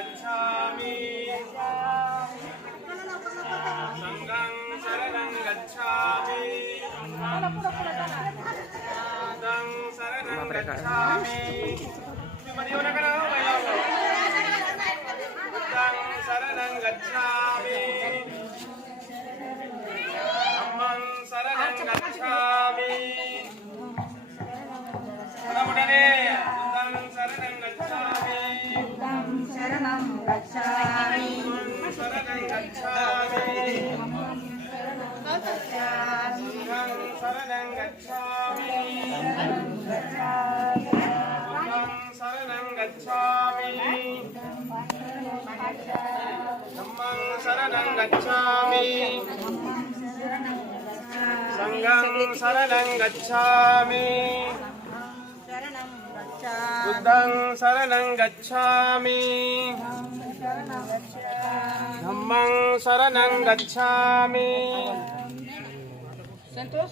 गच्छामि सङ्घं शरणं गच्छामि बुद्धं शरणं गच्छामि तुम्ही येऊ नका ना हो, बाई. बुद्धं शरणं गच्छामि धम्मं शरणं गच्छामि गच्छामि धम्मं शरणं गच्छामि बुद्धं शरणं गच्छामि बुद्धं शरणं गच्छामि धम्मं शरणं गच्छामि सङ्घं शरणं गच्छामि शरणं गच्छामि बुद्धं शरणं गच्छामि Dhammaṃ saranang gacchami. Santos,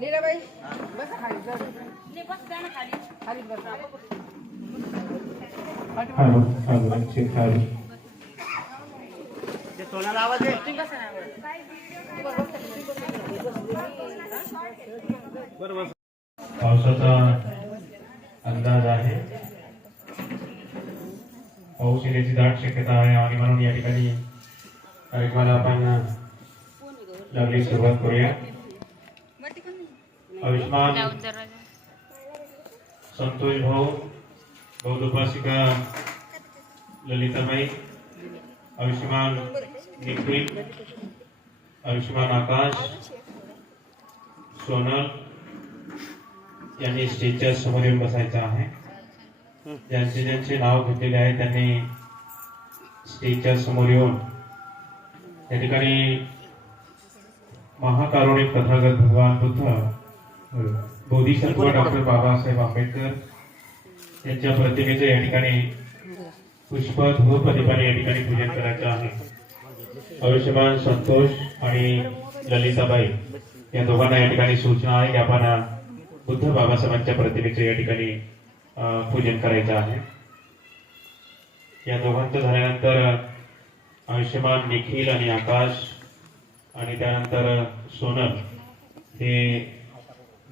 Nilabai बस खाली जा नहीं बस जाना खाली। खाली बस। हेलो हेलो अच्छे हेलो ये सोना आवाज़ है। बरोबर पावसाचा अंदाज आहे. पाऊस येण्याची दाट शक्यता आहे आणि म्हणून या ठिकाणी अं, कार्यक्रमाला आपण अं, लागली सुरुवात करूया. आयुष्मान संतोष भाऊ बौद्ध उपासिका ललिताबाई आयुष्यमान निखिल आयुष्यमान आकाश सोनल यांनी स्टेजच्या समोर येऊन बसायचं आहे. ज्यांचे ज्यांचे नाव घेतलेले आहे त्यांनी स्टेजच्या समोर येऊन त्या ठिकाणी महाकारुणिक कथागत भगवान बुद्ध बोधिसत्व डॉक्टर बाबासाहेब आंबेडकर यांच्या प्रतिमेचे या ठिकाणी पुष्प धूपदीपाने या ठिकाणी पूजन करायचं आहे. आयुष्यमान संतोष आणि ललिताबाई या दोघांना या ठिकाणी सूचना आहे की आपण बुद्ध बाबासाहेबांच्या प्रतिमेचे या ठिकाणी पूजन करायचं आहे. या दोघांचं झाल्यानंतर आयुष्यमान निखिल आणि आकाश आणि त्यानंतर सोनल हे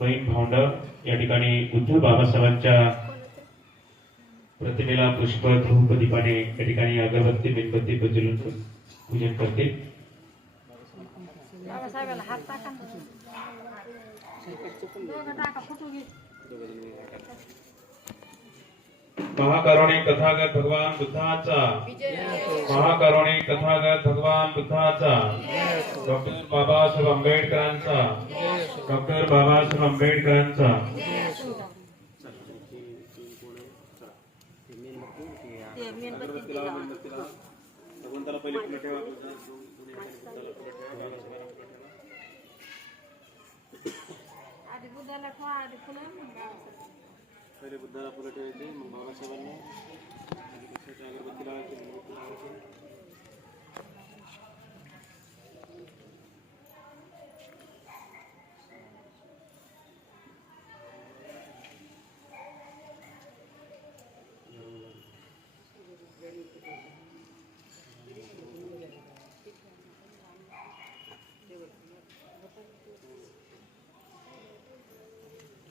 बहीण भावंड या ठिकाणी बुद्ध बाबासाहेबांच्या प्रतिमेला पुष्प धूप या ठिकाणी अगरबत्ती मेणबत्ती प्रज्वलन पूजन करतील बाबासाहेबाला हात महाकरुणिक कथागत भगवान बुद्धाचा. महाकरुणिक कथागत भगवान बुद्धाचा. डॉक्टर बाबासाहेब आंबेडकरांचा. डॉक्टर बाबासाहेब आंबेडकरांचा. पहिले पुढे ठेवा आधी पहिले बुद्धाला फुलं ठेवायचे मग बाबासाहेबांना. त्याच्या अगरबत्ती लावायची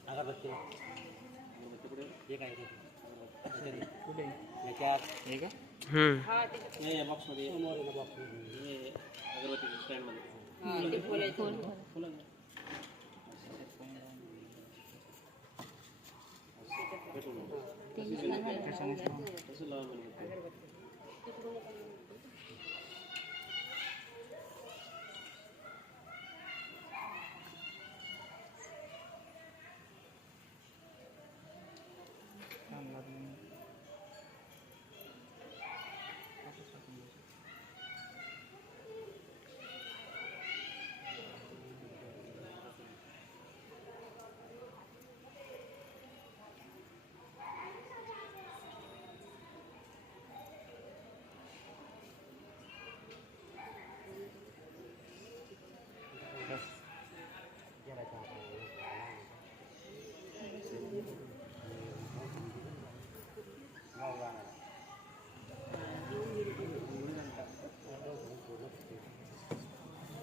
अगरबत्ती लावायची. नाही, या बॉक्समध्ये हे अगरबत्तीच्या स्टँडमध्ये फुलं नाही. तसं लावा मेणबत्ती.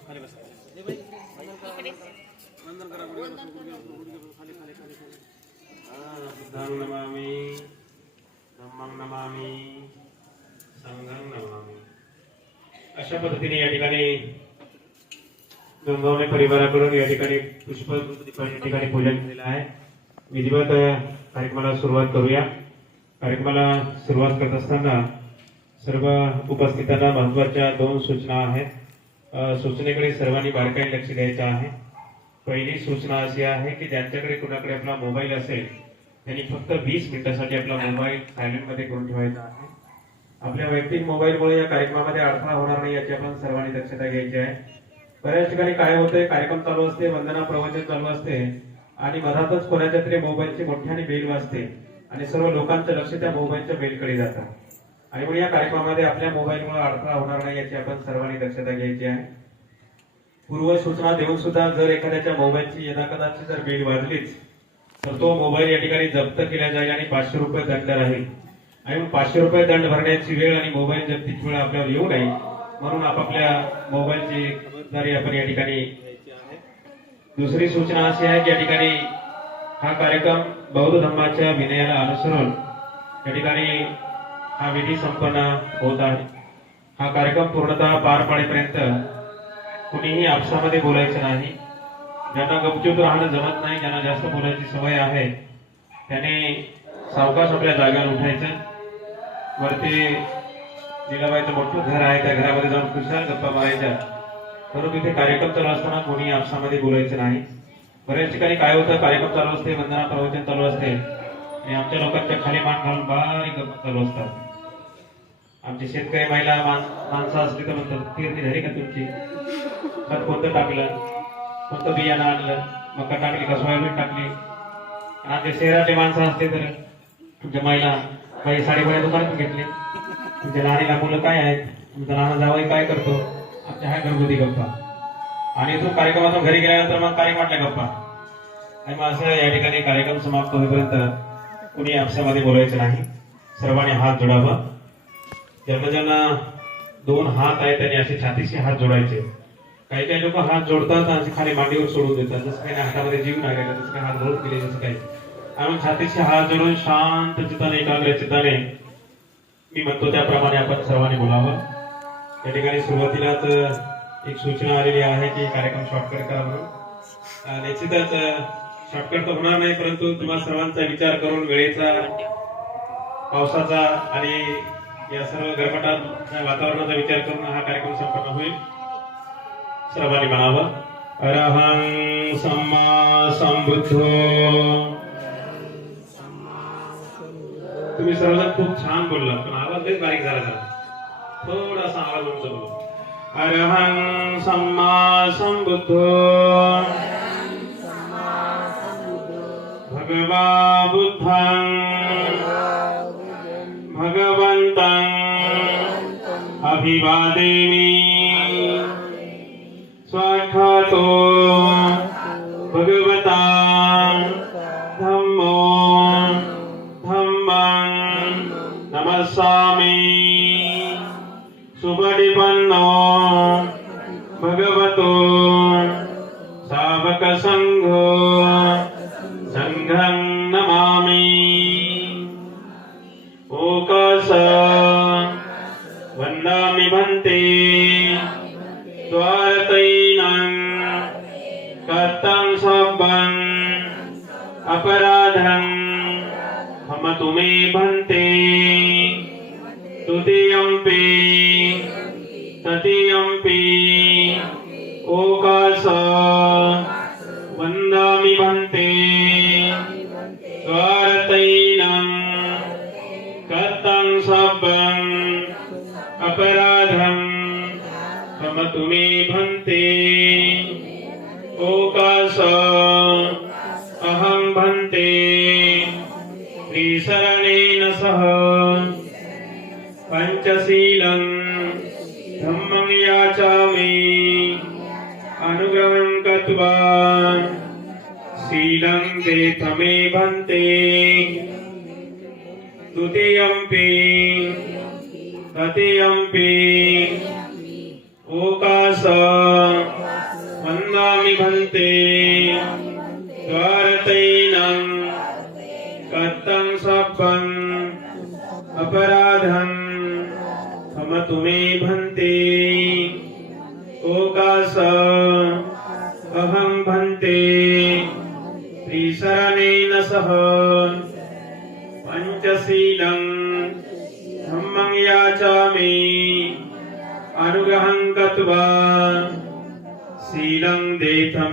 खाली बसा. वंदन करा गुडघे बसून, गुडघे बसून, गुडघे बसून. खाली खाली खाली खाली हा, बुद्धां नमामि। धम्मं नमामि। संघं नमामि। अशा पद्धतीने या ठिकाणी गंगावणे परिवाराकडून या ठिकाणी पुष्प या ठिकाणी पूजन केलेलं आहे. विधिवत अ, कार्यक्रमाला सुरुवात करूया. कार्यक्रमाला सुरुवात करत असताना सर्व उपस्थितांना महत्त्वाच्या दोन सूचना आहेत. सूचनेकडे सर्वांनी बारकाईने लक्ष द्यायचं आहे. पहिली सूचना अशी आहे की ज्यांच्याकडे कोणाकडे आपला मोबाईल असेल त्यांनी फक्त वीस मिनिटासाठी आपला मोबाईल सायलेंटमध्ये करून ठेवायचा आहे. आपल्या वैयक्तिक मोबाईलमुळे या कार्यक्रमामध्ये अडथळा होणार नाही याची आपण सर्वांनी दक्षता घ्यायची आहे. बऱ्याच ठिकाणी काय होतंय कार्यक्रम चालू असते वंदना प्रवचन चालू असते आणि मधातच कोणाच्या तरी मोबाईलची मोठ्याने बेल वाजते आणि सर्व लोकांचं लक्ष त्या मोबाईलच्या बेलकडे जातं. आणि म्हणून या कार्यक्रमामध्ये आपल्या मोबाईलमुळे अडथळा होणार नाही याची आपण सर्वांनी दक्षता घ्यायची आहे. पूर्व सूचना देऊन सुद्धा जर एखाद्याच्या मोबाईलची यदाकदाची जर बिल वाजलीच तर तो मोबाईल या ठिकाणी जप्त केला जाईल आणि पाचशे रुपये दंड राहील. आणि मग पाचशे रुपये दंड भरण्याची वेळ आणि मोबाईल जप्तीची वेळ आपल्यावर येऊ नये म्हणून आपापल्या मोबाईलची खबरदारी आपण या ठिकाणी दुसरी सूचना अशी आहे की या ठिकाणी हा कार्यक्रम बौद्ध धर्माच्या विनयाला अनुसरून या ठिकाणी हा विधी संपन्न होत आहे. हा कार्यक्रम पूर्णतः पार पाडेपर्यंत कुणीही आपसामध्ये बोलायचं नाही. ज्यांना गपचूप राहणं जमत नाही ज्यांना जास्त बोलायची सवय आहे त्याने सावकाश आपल्या जागेवर उठायचं. वरती जिलाबाईचं मोठं घर आहे त्या घरामध्ये जाऊन खुशाल गप्पा मारायच्या. परंतु इथे कार्यक्रम चालू असताना कोणी आपसामध्ये बोलायचं नाही. बऱ्याच ठिकाणी काय होतं कार्यक्रम चालू असते वंदना प्रवचन चालू असते. आणि आमच्या लोकांच्या खाली मान घालून बारीक गप्पा चालू असतात. आमची शेतकरी महिला माणसं असली तर म्हणतात पेरणी झाली का तुमची? खत कोणतं टाकलं? कोणतं बियाणं आणलं मका टाकली का सोयाबीन टाकली. आणि ते शहरातले माणसं असते तर तुमच्या महिला काही साडीवाड्या दुकानातून घेतले. तुमच्या लहानीला मुलं काय आहेत तुमचा नाना जावई काय करतो? आमच्या ह्या घरगुती गप्पा. आणि तो कार्यक्रमातून घरी गेल्यानंतर मग कार्यक्रमातल्या गप्पा. आणि मग असं या ठिकाणी कार्यक्रम समाप्त होईपर्यंत कुणी आपसामध्ये बोलायचं नाही. सर्वांनी हात जोडावा. ज्यांना ज्यांना दोन हात आहेत त्यांनी असे छातीशी हात जोडायचे. काही काही लोक हात जोडतात आणि खाली मांडीवर सोडून देतात. जसं काही हातामध्ये जीव लागेल जसं काही हात भरून गेले जसं काही. आणि छातीशी हात जोडून शांत चिताने एकाग्र चिताने मी म्हणतो त्याप्रमाणे आपण सर्वांनी बोलावं. या ठिकाणी सुरुवातीलाच एक सूचना आलेली आहे की कार्यक्रम शॉर्टकट करा म्हणून. निश्चितच शॉर्टकट तर होणार नाही परंतु तुम्हा सर्वांचा विचार करून वेळेचा पावसाचा आणि या सर्व गरमटात वातावरणाचा विचार करून हा कार्यक्रम संपन्न होईल. सर्वांनी म्हणावं अरहं सम्मा संबुद्धो। तुम्ही सर्वजण खूप छान बोलला पण आवाज लई बारीक झाला झाला थोडासा आवाज उंच बोला. अरहं सम्मा संबुद्धो। भगवा बुद्धं भगवन्तं अभिवादेमि Oh. द्वितीयम्पि तृतीयंपि ओकास। वन्दामि भन्ते।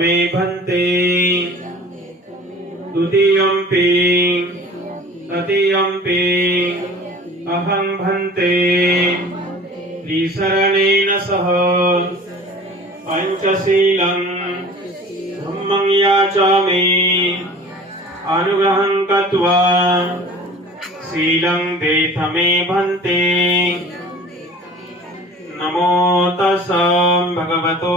मे भन्ते द्वितीयम्पि। तृतीयम्पि। अहं भन्ते। त्रिशरणेन सह। पञ्चशीलं धम्मं याचामि। अनुग्रहं कृत्वा शीलं देथ मे भन्ते। नमो तस् भगवतो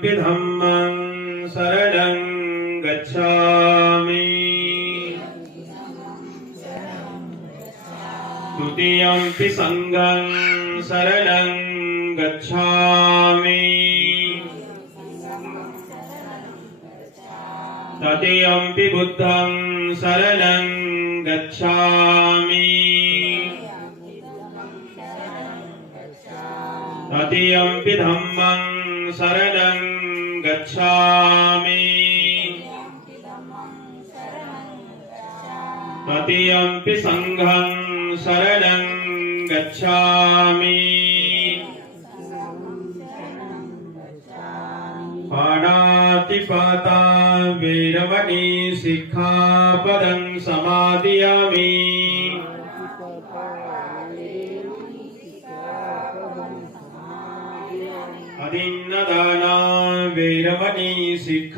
द्वितीयम्पि धम्मं शरणं गच्छामि। पि संघं शरणं गच्छामि। तृतीयम्पि बुद्धं शरणं गच्छामि। तृतीयम्पि धम्मं शरणं गच्छामि। तृतीयम्पि सङ्घं शरणं गच्छामि। पाणातिपाता वीरमणि सिक्खापदं समादयामि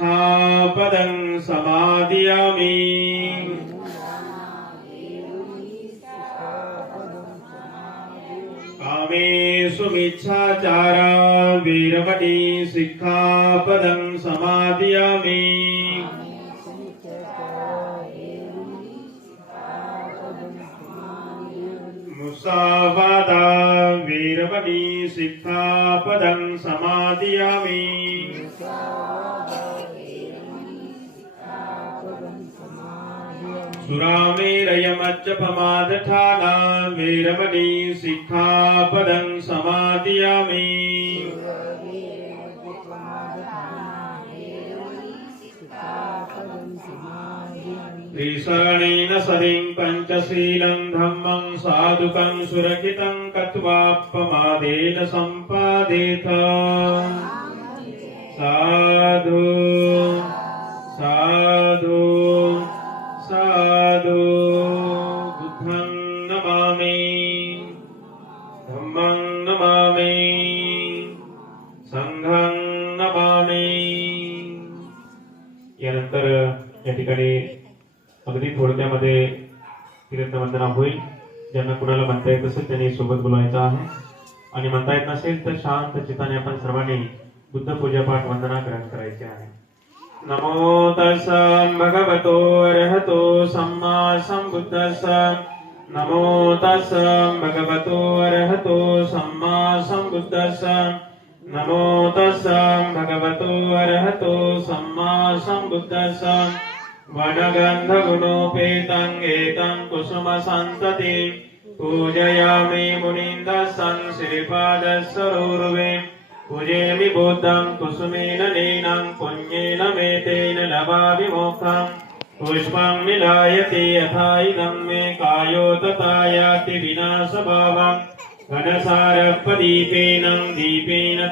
सिक्खापदं समादयामि कामेषु मिच्छाचारा वीरमणि सिक्खापदं समादयामि मुसावादा वेरमणि सिक्खापदं समादियामि සුරාමේරයමච්චපමාදඨානා වේරමණී සික්ඛාපදං සමාදියාමි ත්‍රිසරණේන සරින් පංචශීලං ධම්මං සාදුකං සුරකිතං කତ୍වාප්පමාදේන සම්පාදේතා සාදු සාදු සාදු त्या ठिकाणी अगदी थोडक्यामध्ये कीर्तनवंदना होईल ज्यांना कुणाला म्हणता येत असेल त्यांनी सोबत बोलवायचं आहे. आणि म्हणता येत नसेल तर शांत चिताने आपण सर्वांनी बुद्ध पूजापाठ वंदना ग्रहण करायची आहे. नमो तस भगवतो अर्हतो सम्मा संबुद्धस नमो तस भगवतो अर्हतो सम्मा संबुद्धस नमो तस भगवतो अर्हतो सम्मा संबुद्धस वनगन्धगुणोपेतं एतं कुसुमसन्तति पूजयामि मुनीन्दसं श्रीपादसरोरुवे पूजेमि बुद्धं कुसुमेन नीनं पुण्येन मेतेन लभामि मोक्षम् पुष्पं मिलायते यथा इदं मे कायो तथा याति विनाशभावम् घनसारपदीपेन दीपेन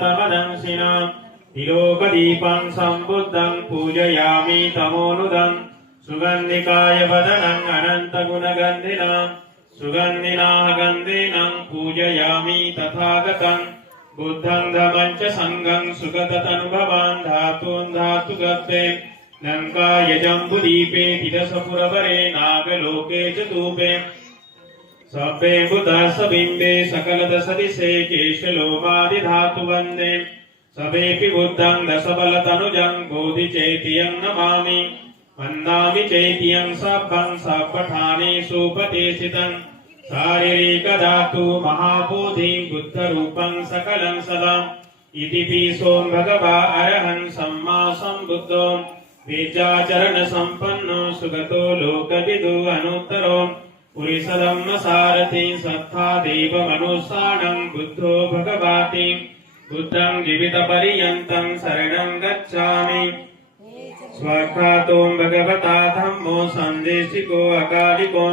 තිලෝකදීපං සම්බුද්ධං පූජයාමි තමෝනුදං. සුගන්ධිකාය වදනං අනන්ත ගුණගන්ධිනා සුගන්ධිනාගන්ධේනං පූජයාමි තථාගතං. බුද්ධං ධමං ච සංඝං සුගතතනුභවං ධාතුං ධාතුගතේ ලංකා යජම්බු දීපේ තිරසපුරවරේ නාග ලෝකේ ච තූපේ සබ්බේ බුදස්ස බිම්බේ සකල දසදිසේ කේශ ලෝමාදි ධාතු වන්දේ సవేపి బుద్ధం దశబల తనుజం బోధి చైతియం నమామి. మన్నామి చైతియం సభం సపఠాని సూపతేసితం. శారీరిక దాతు మహాబోధి బుద్ధ రూపం సకలం సదా. ఇది పీసో భగవా అర్హం సమ్మా సంబుద్ధో. వేచాచరణ సంపన్నో సుగతో లోక విదు అనుత్తరో పురిసదమ్మ సారథి సత్తా దేవమనుసాణం బుద్ధో భగవాతి. బుద్ధం జీవిత పర్యంతం శరణం గచ్చామి స్వఖాతో భగవతా ధమ్మో సందేశికో అకాలికో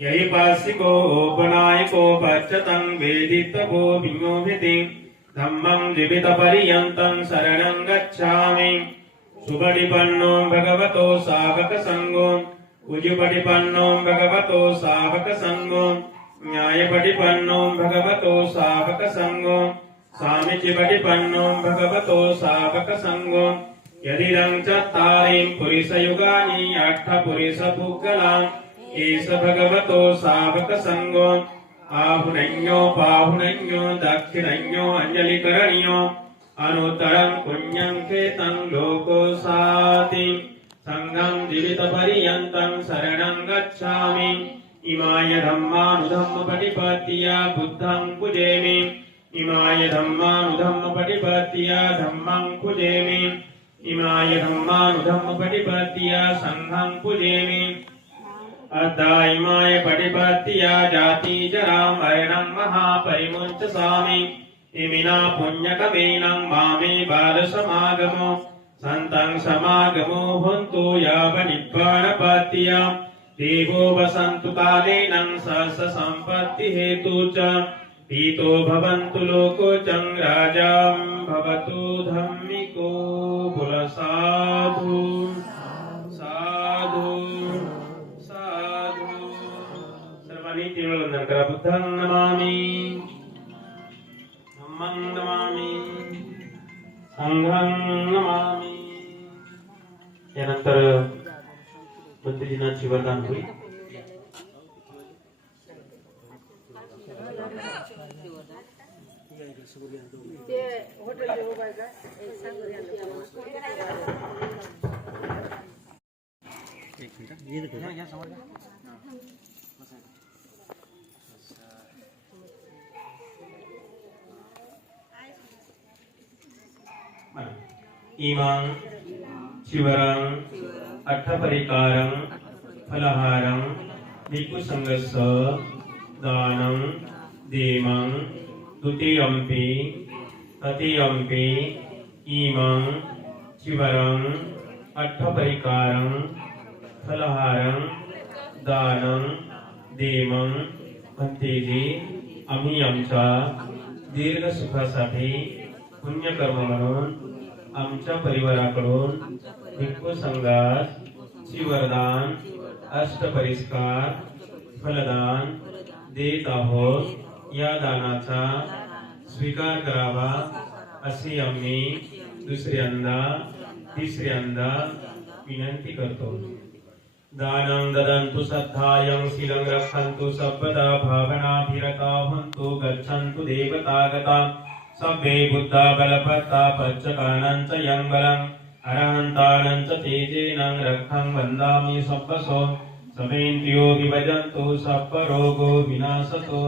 యై పాసికో ఉపనాయకో పచ్చతం వేదితవో విమోహితి ధమ్మం జీవిత పర్యంతం శరణం గచ్చామి సుపటిపన్నో భగవతో సావక సంగో ఉజుపటిపన్నో భగవతో సావక సంగో న్యాయపటిపన్నో భగవతో సావక సంగో सामिचिपटिपन्नो भगवतो सावकसङ्गो यदिदं चत्तारिं पुरिसयुगानि अट्ठपुरिसपुग्गलाम् एष भगवतो सावकसङ्गो आहुनञ्यो पाहुनञ्यो दक्षिणञ्यो अञ्जलिकरणीयो अनुत्तरं पुण्यं खेतं लोको साति सङ्घं जीवितपर्यन्तं शरणं गच्छामि इमाय धम्मानुधम्मपटिपत्या बुद्धं पूजेमि इमाय धम्मानुधम्मपटिपत्या धम्मं पूजेमि इमाय धम्मानुधम्मपटिपत्या सङ्घं पूजेमि अद्दायिमाय पटिपत्या जाति जरा मरणं महापरिमुञ्चसामि इमिना पुण्यकमेनं मामे बालसमागमो। सन्तं समागमो हन्तु यावनिब्बाणपत्या देवो वसन्तु कालेनं सहस सम्पत्तिहेतु च पीतो भवन्तु लोकोचं राजां भवतु धम्मिको बुलसाधु साधु साधु। सर्वांनी तीन करा बुद्धं नमामि। धम्मं नमामि। संघं नमामि। यानंतर बुद्धजीनांची वरदान होईल. इमां शिवरं अर्थपरिकारं फलहारं भिक्खुसङ्गस्य दानं देवं द्वितीयम्पि तृतीयम्पि इमं शिवरं अठपरिकारं फलहारं, दानं, देमं भंतेजी आम्ही आमच्या दीर्घ सुखासाठी पुण्यकर्म म्हणून आमच्या परिवाराकडून भिक्खू शिवरदान अष्टपरिस्कार फलदान देत आहोत या दानाचा स्वीकार करावा अशी आम्ही दुसऱ्यांदा तिसऱ्यांदा विनंती करतो. दानं ददन्तु श्रद्धायं शिलं रक्षन्तु सर्वदा भावनाभिरता हन्तु गच्छन्तु देवतागता सभ्ये बुद्धा बलपत्ता पच्चकानं च यं बलम् अरहन्तानं च तेजेन रक्षं वन्दामि सप्पसो समेन्द्रियो विभजन्तु सप्परोगो विनाशतो।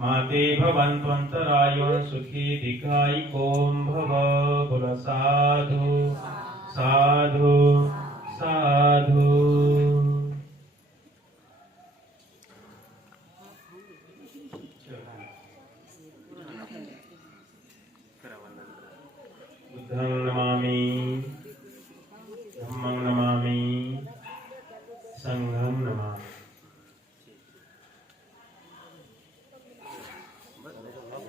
माते भवन्त्वन्तरायो सुखी धिकायिकों भव पुर साधु साधु साधु। बुद्धं नमामि धम्मं नमामि सङ्घं नमामि।